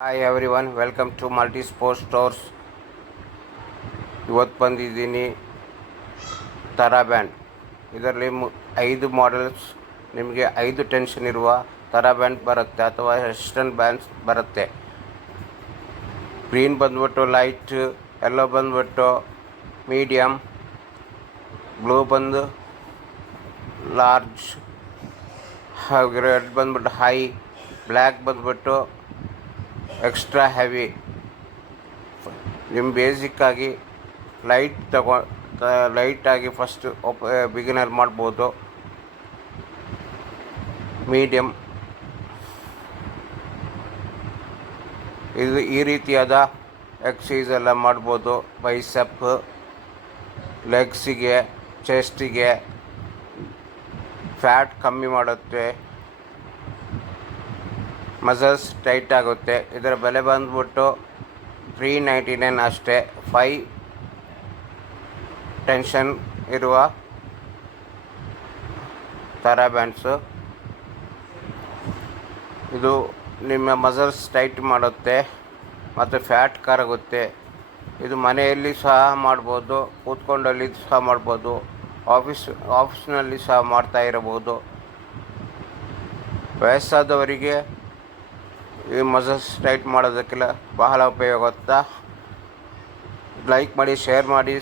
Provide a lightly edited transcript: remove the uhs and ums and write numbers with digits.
Hi every, welcome to multi sports stores. ಇವತ್ತು ಬಂದಿದ್ದೀನಿ ತರಾ ಬ್ಯಾಂಡ್. ಇದರಲ್ಲಿ 5 ಮಾಡೆಲ್ಸ್, ನಿಮಗೆ 5 ಟೆನ್ಷನ್ ಇರುವ ತರಾ ಬ್ಯಾಂಡ್ ಬರುತ್ತೆ ಅಥವಾ ವೆಸ್ಟರ್ನ್ ಬ್ಯಾಂಡ್ಸ್ ಬರುತ್ತೆ. ಗ್ರೀನ್ ಬಂದ್ಬಿಟ್ಟು ಲೈಟ್, ಯೆಲ್ಲೋ ಬಂದ್ಬಿಟ್ಟು ಮೀಡಿಯಮ್, ಬ್ಲೂ ಬಂದು ಲಾರ್ಜ್, ಹಾಗೆ ರೆಡ್ ಬಂದ್ಬಿಟ್ಟು ಹೈ, ಬ್ಲ್ಯಾಕ್ ಬಂದ್ಬಿಟ್ಟು ಎಕ್ಸ್ಟ್ರಾ ಹೆವಿ. ನಿಮ್ಮ ಬೇಸಿಕ್ಕಾಗಿ ಲೈಟಾಗಿ ಫಸ್ಟ್ ಬಿಗಿನರ್ ಮಾಡ್ಬೋದು. ಮೀಡಿಯಮ್ ಇದು ಈ ರೀತಿಯಾದ ಎಕ್ಸಸೈಸ್ ಎಲ್ಲ ಮಾಡ್ಬೋದು. ಬೈಸೆಪ್, ಲೆಗ್ಸಿಗೆ, ಚೆಸ್ಟಿಗೆ ಫ್ಯಾಟ್ ಕಮ್ಮಿ ಮಾಡುತ್ತೆ, ಮಸಲ್ಸ್ ಟೈಟ್ ಆಗುತ್ತೆ. ಇದರ ಬೆಲೆ ಬಂದ್ಬಿಟ್ಟು $399 ಅಷ್ಟೇ. 5 ಟೆನ್ಷನ್ ಇರುವ ತರಾ ಬ್ಯಾಂಡ್ಸು. ಇದು ನಿಮ್ಮ ಮಸಲ್ಸ್ ಟೈಟ್ ಮಾಡುತ್ತೆ ಮತ್ತು ಫ್ಯಾಟ್ ಕರಗುತ್ತೆ. ಇದು ಮನೆಯಲ್ಲಿ ಸಹ ಮಾಡ್ಬೋದು, ಕೂತ್ಕೊಂಡಲ್ಲಿ ಸಹ ಮಾಡ್ಬೋದು, ಆಫೀಸ್ನಲ್ಲಿ ಸಹ ಮಾಡ್ತಾ ಇರಬಹುದು. ವಯಸ್ಸಾದವರಿಗೆ ಈ ಮಸಲ್ಸ್ ಟೈಟ್ ಮಾಡೋದಕ್ಕೆಲ್ಲ ಬಹಳ ಉಪಯೋಗ. ಲೈಕ್ ಮಾಡಿ, ಶೇರ್ ಮಾಡಿ.